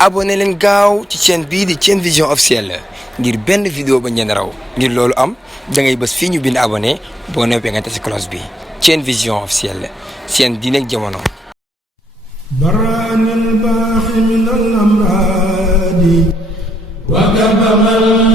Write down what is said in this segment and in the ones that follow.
abonné leen gaaw ci chaîne bii di Thiene Vision officielle ngir benn vidéo ba ngeen raw ngir loolu am da ngay bës fii ñu bind abonné boo noppee nga teg ci cloche bi Thiene Vision officielle seen diine ak jamono. barranil baaxi min al amraadi wa kabamal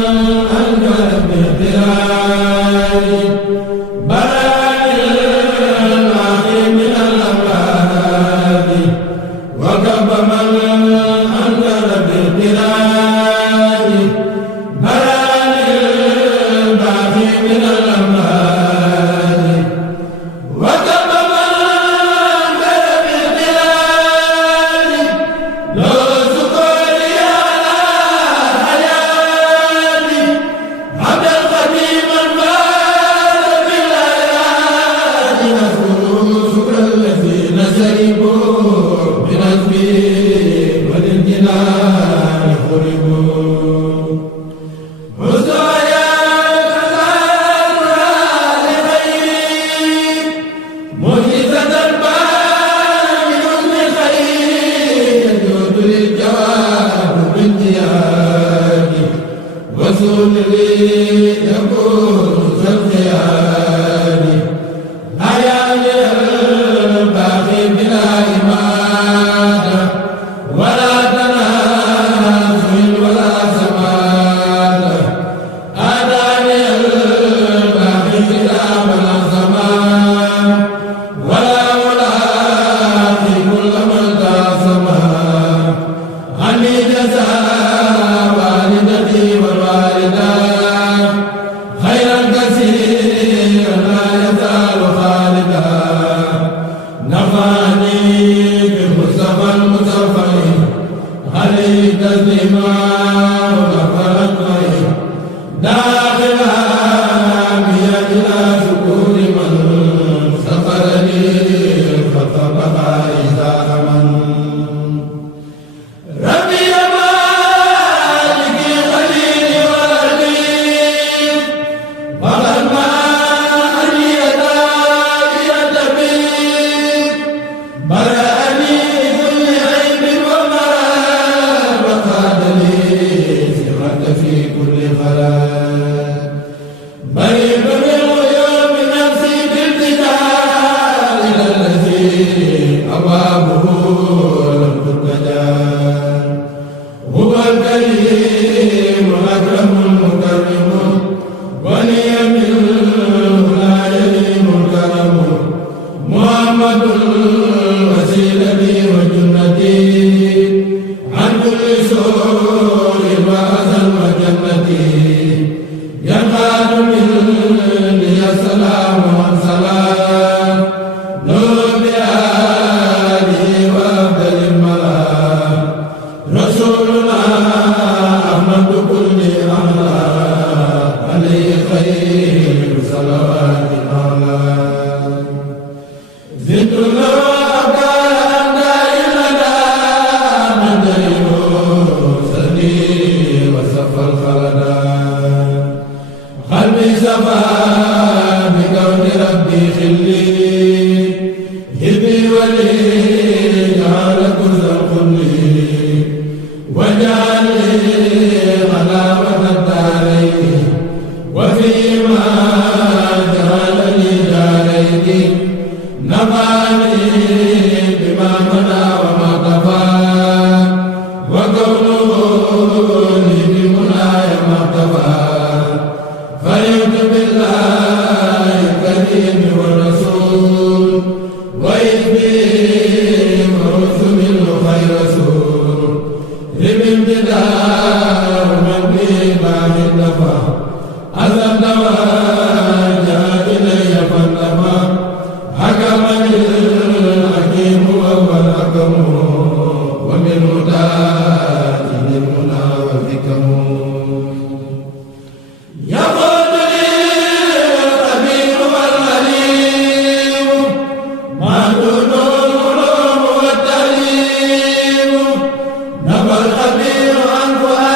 نبى الخبير عن فؤاد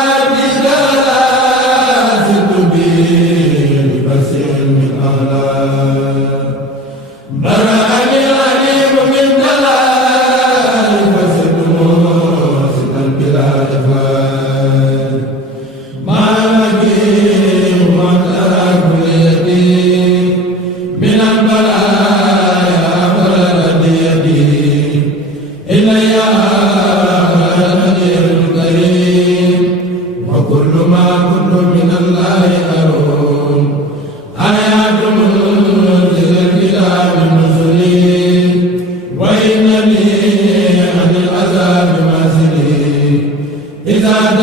Amin.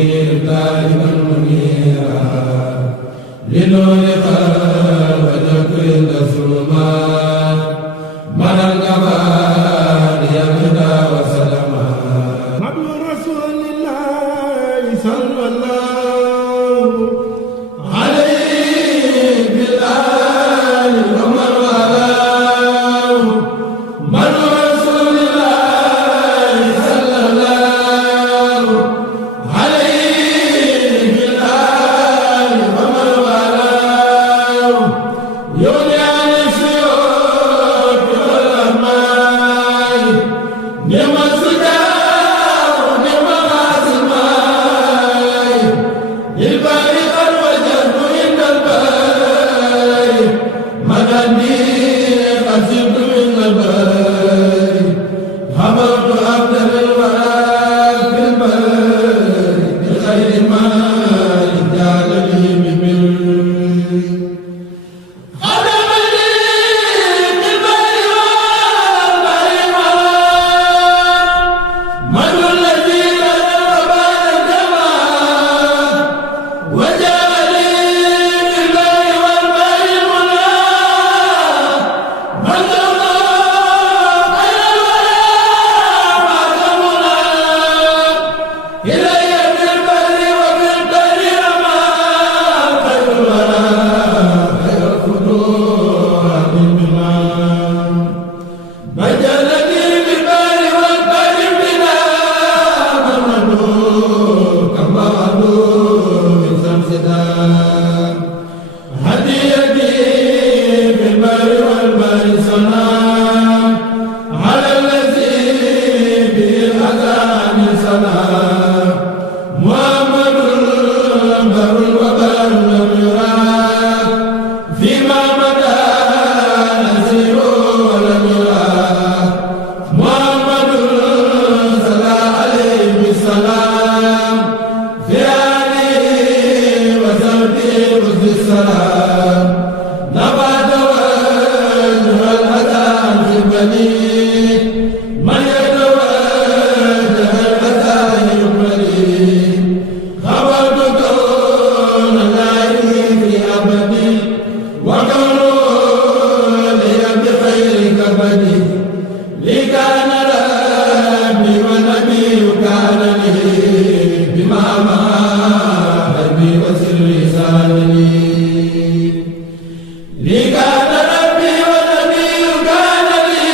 منير طالبا منيرا لنور قلب وذكر الظلمات من الكمال يهدى وسلما عبد رسول الله صلى الله عليه بالآل ومن والاه من رسول الله صلى الله عليه بالآل ومن والاه يغني عن الشيوخ والأماي نعم السجار نعم العاصماي للباري قد وجدت عند الباري مدني قصدت من الباري حضرت أفضل الورى في الباري بخير ما جعل لي بمن خدمني بالبر والبحر من الذي لنا وبعد الجمال وجعل لي بالبر والبحر المنى من دونه خير الورى بعد المنى إلي بالبر وبالبر رمى خير الورى خير الفتوح بالمنى مجلني بالبر والبر بلا ممدوح كما ممدوح من شمس دام هديتي بالبر والبر سلام على الذي بالأذان سلام محمد بر الوبر لم يراد فيما مدى نسير ولم يراد محمد صلى عليه بالسلام في آله وصحبه وسط السلام نبات وجه الأذان في البني من يتوجه الأذان يقبلي خبرت كون الله في أبدي وكونه لي بخير كبدي لي كان ربي ونبي كان لي بما ما قلبي وسري سالني لي كان ربي ونبي كان لي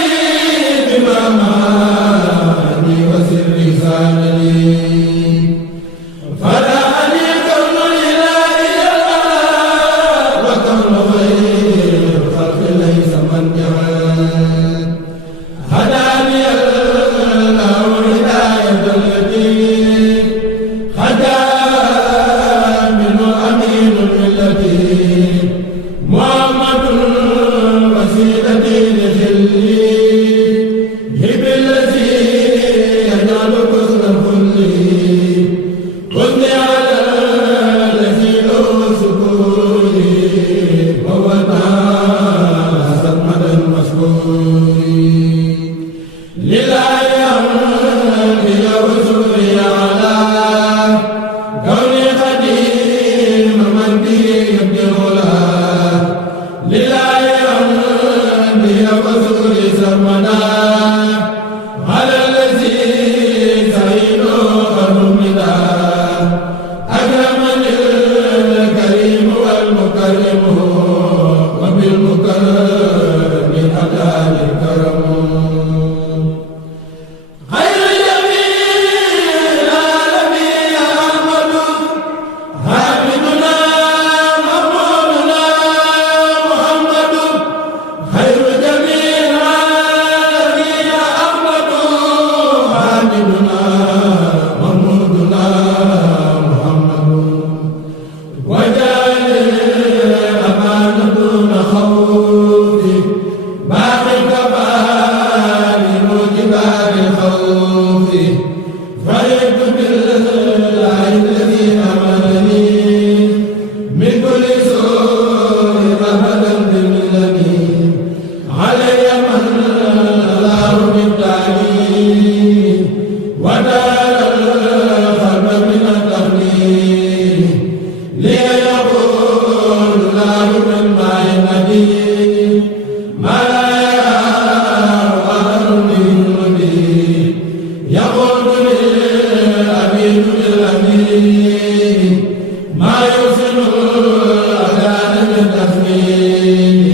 ما يوصل الأذان من تسميه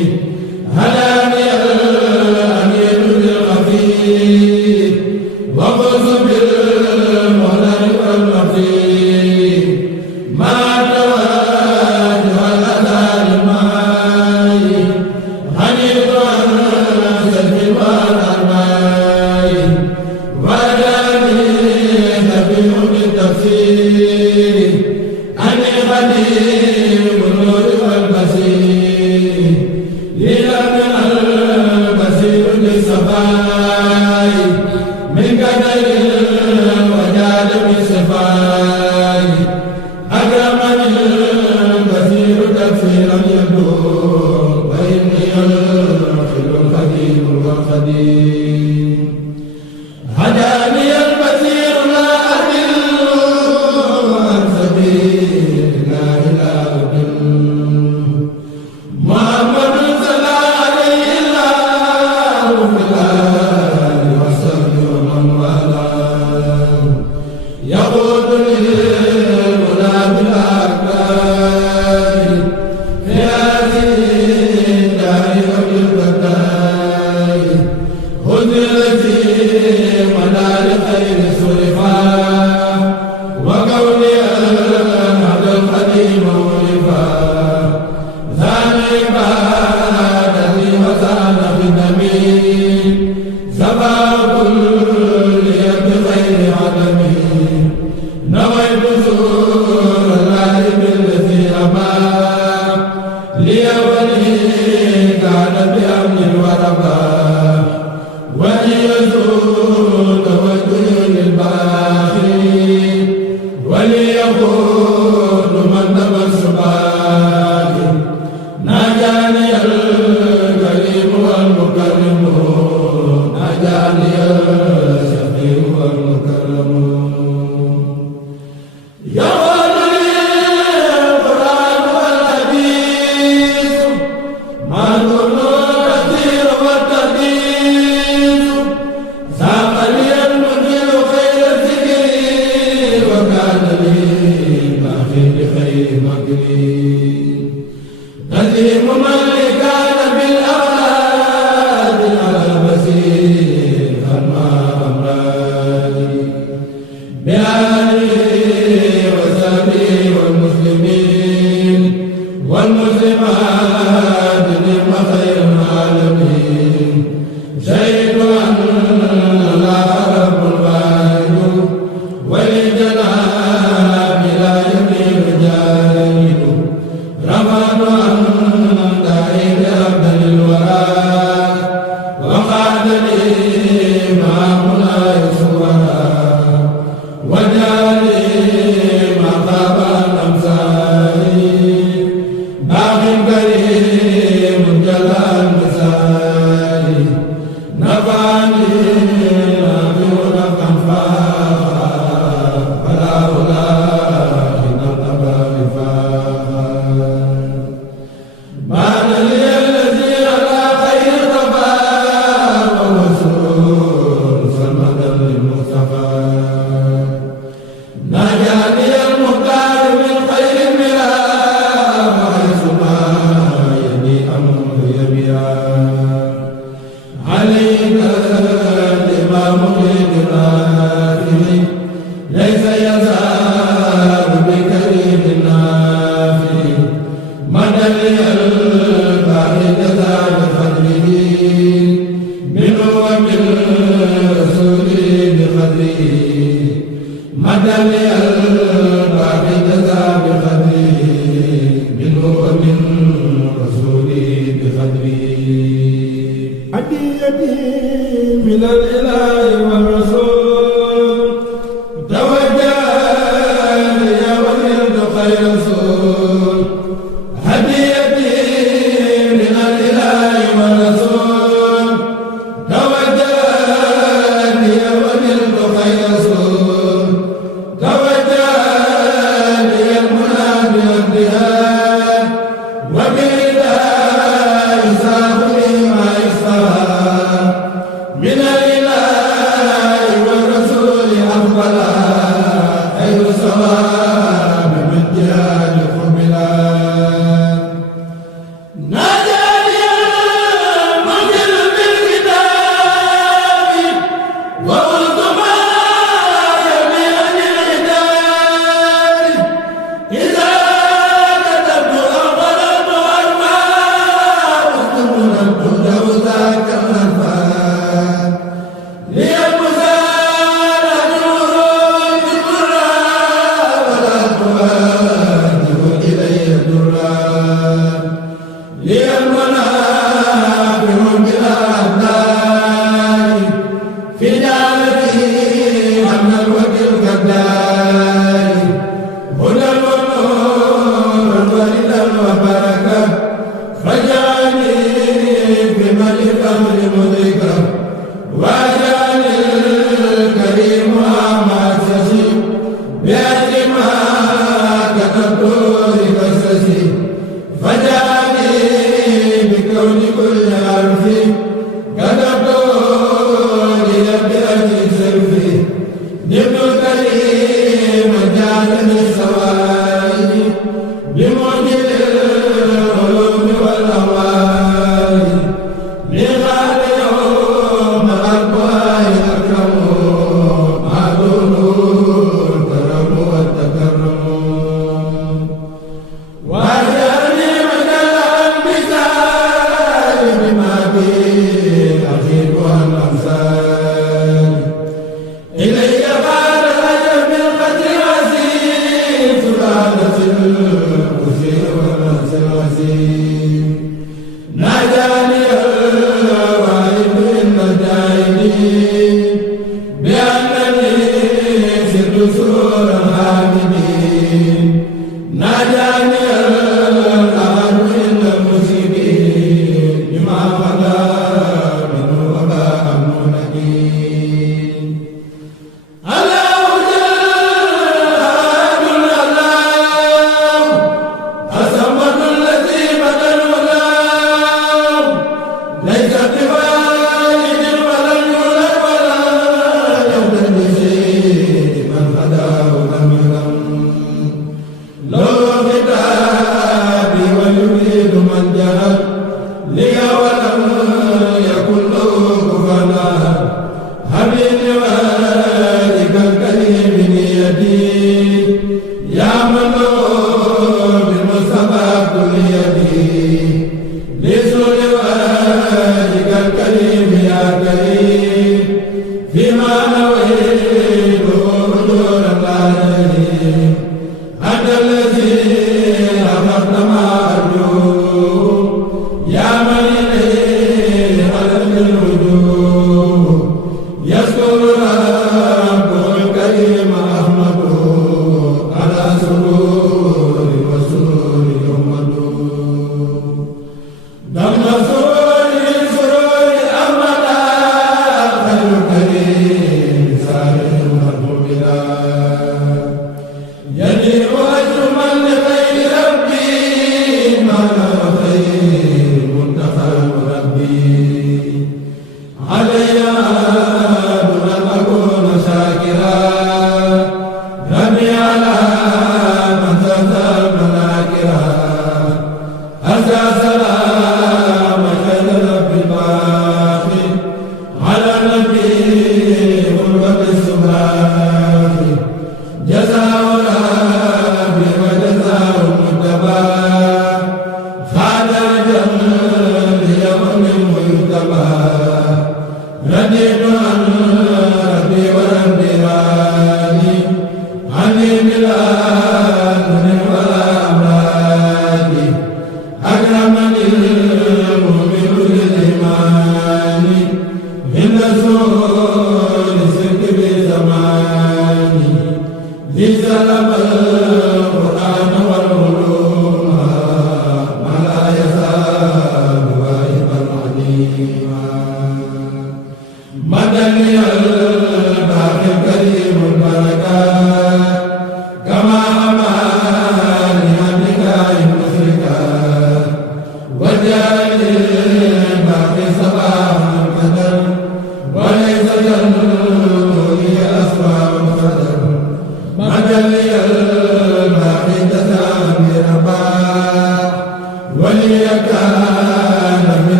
هداني الأمير بالخفيف وفز بالمولى والمخيف ما تواجه الأذان الماي حنيت عن سلم والأرماي وداني نبي بالتفسير أني خديم النور والبصير لله البصير للصفاي من قدر وجاد بالصفاي أكرمني البصير تكفيرا يدور وإني الخير الخديم والخديم هداني البصير لا أدل عن سبيل لا إله إلا محمد صلى عليه الله في الآل وصحبه ومن والاه يقودني الهدى بالأكبار في هذه الدار وبالبداء خذ التي منال خير صرفا وقولي هذا القديم ولفا زان عبادتي وزان خدمي زبا كل بخير عدمي نويت زور الله بالذي أبى لي ولي كان بأمن وربا وليزول وجه للباقي وليقول من تبسباك ناجاني الكريم والمكرم ناجاني الشفيع والمكرم يقول لي القرآن والحديث ما كل كثير والتحديث ساق لي المنزل خير الذكر وكان لي باقي بخير مكري تسليم من كان بالأولاد على المسير خدمة أمراضي بآله وصحبه والمسلمين والمسلمات نعم خير العالمين شهدت أن الله رب الواحد وللجناب لا يميل جانب رفعت عن دائر أبدل الورى وقعد لي مع منى يسورا وجعلي مقام الأمثال باق كريم جلال مثال نفعني نافع نفعا فاخا فلا أولئك الأبرار فاخا بعد لي الذي على خير الرفاق والرسول سلمة للمصطفى ناجاني المختار من خير المرام وحيثما يلي أمر يبيا عليك الإمام الرافع ليس يزال بكريم النافع مدى لي الباقي جزاء بفضله منه ومن رسوله بقدره مدى لي الباقي جزاء بقدره منه ومن رسوله بقدره هديتي من الإله والرسول توجهت يا ولد خير رسول هديتي من الإله والرسول توجهت يا ولد خير رسول توجهت يا المنى بأهلها وبإله يساقني ما يسقى من الإله والرسول أفضل خير الصواب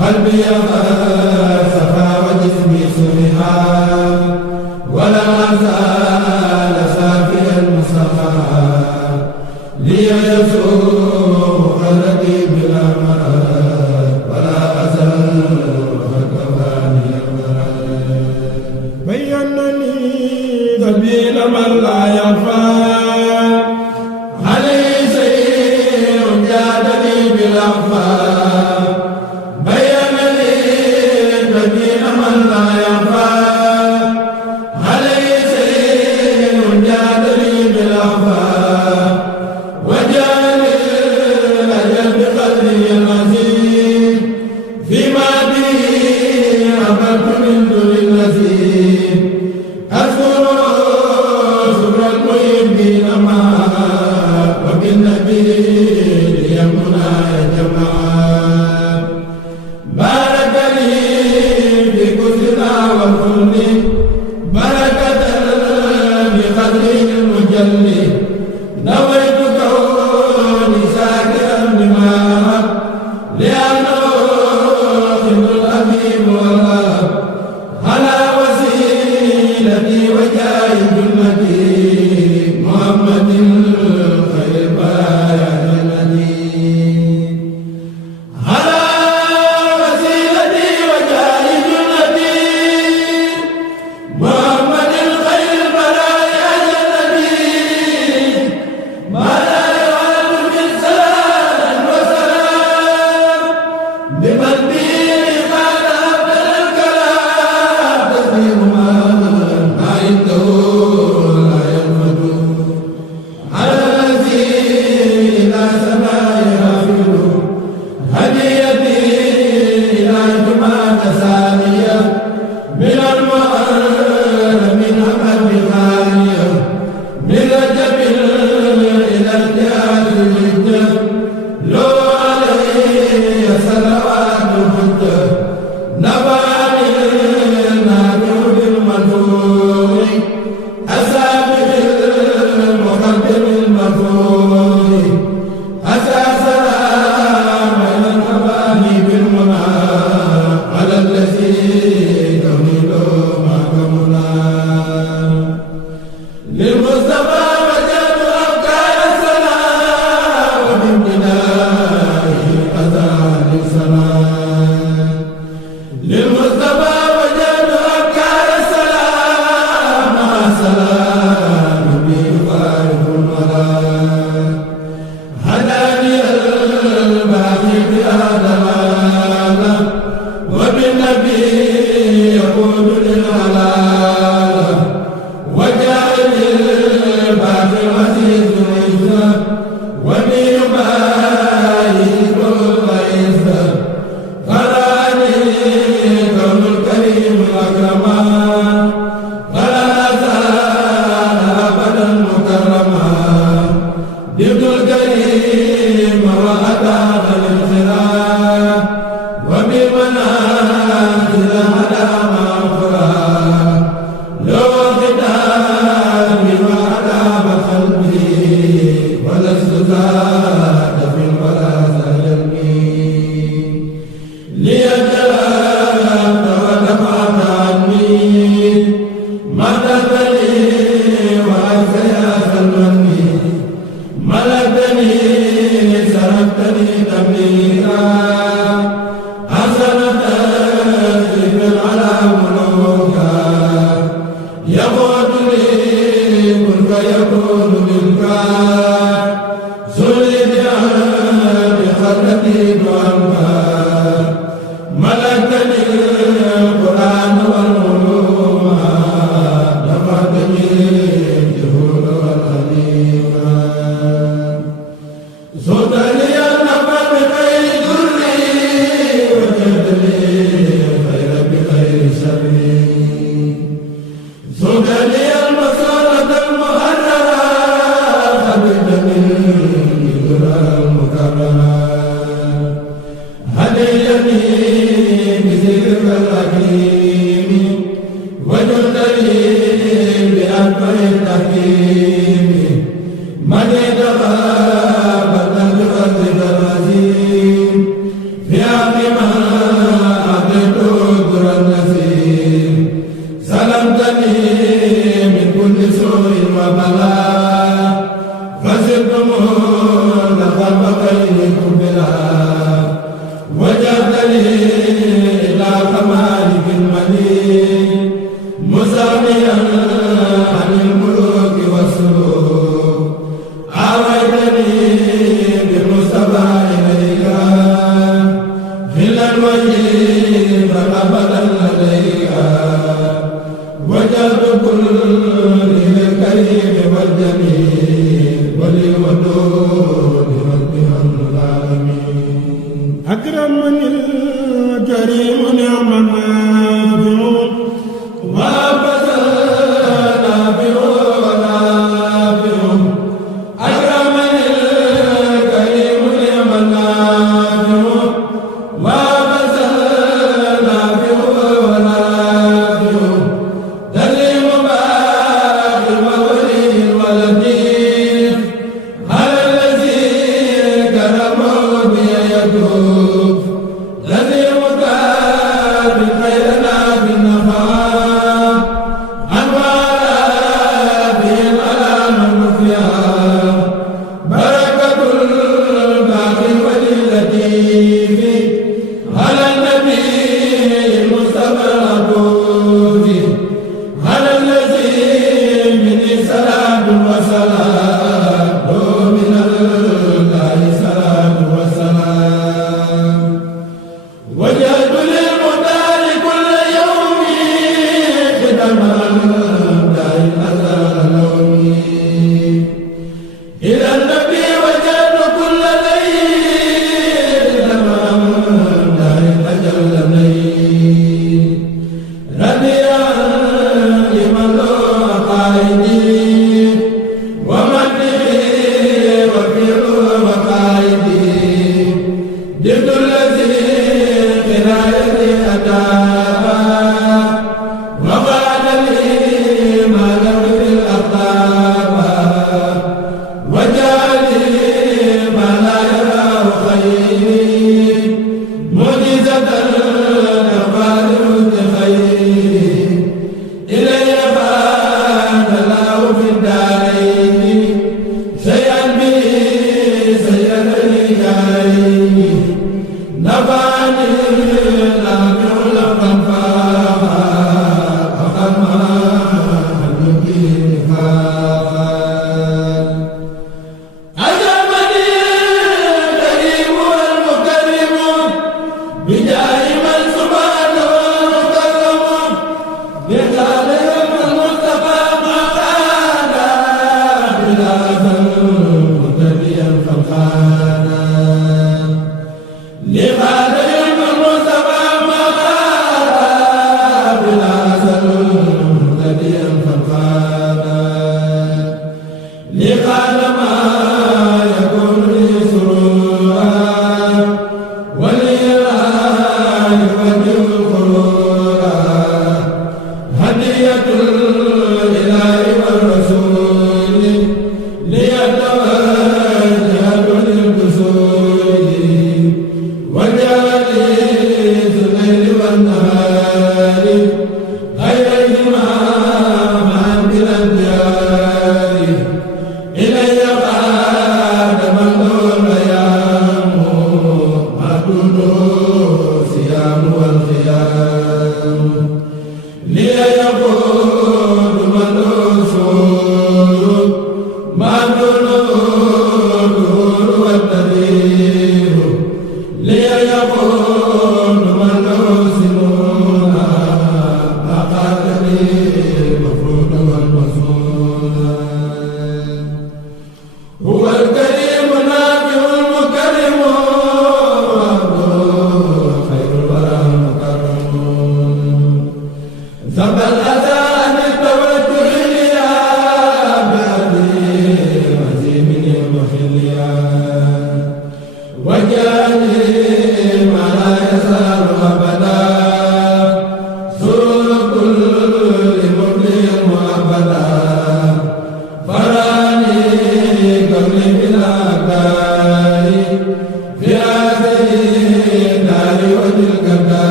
قلبي يا سخا وجسمي سمي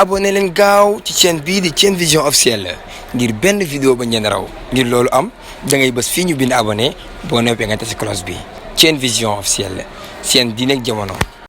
abonné leen gaaw ci chaîne bii di Thiene Vision officielle ngir benn vidéo ba ngeen raw ngir loolu am da ngay bës fii ñu bind abonné boo noppee nga tasi cloche bi Thiene Vision officielle seen diine ak jamono.